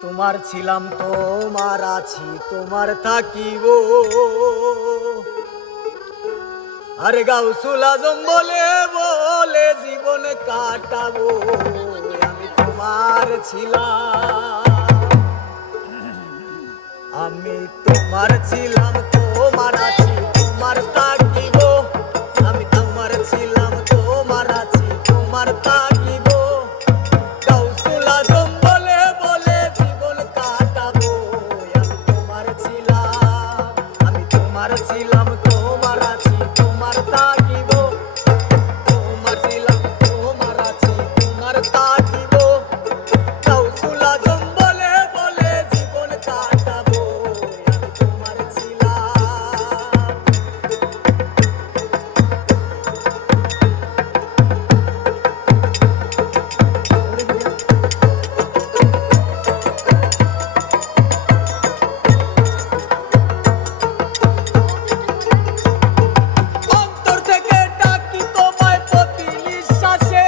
তোমার ছিলাম তোমার আছি তোমার থাকিব আর গাউসুল আজম বলে বলে জীবন কাটাবো আমি তোমার ছিলাম আমি তোমার ছিলাম তোমার আছি তোমার থাকিব আমি তোমার ছিলাম তোমার আছি তোমার থাকিব গাউসুল আজম বলে বলে জীবন কাটাবো আমি তোমার ছিলাম তোমার আছি তোমার থাকিব তোমার ছিলাম তোমার আছি তোমার থাকিব গাউসুল আজম বলে বলে জীবন কাটাবো আমি তোমার ছিলাম অন্তর থেকে ডাকি তোমায় প্রতি নিঃশ্বাসে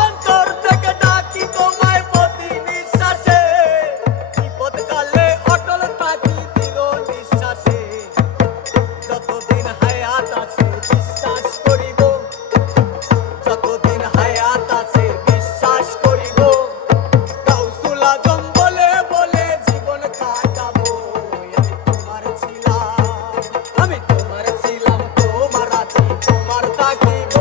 অন্তর থেকে ডাকি তোমায় প্রতি নিঃশ্বাসে বিপদকালে অটল থাকি দৃঢ় নিঃশ্বাসে যতদিন হায়াত আছে বিশ্বাস করিব যতদিন হায়াত আছে বিশ্বাস করিব গাউসুল আজম বলে বলে জীবন কাটাবো আমি তোমার ছিলাম তোমার আছি তোমার থাকিব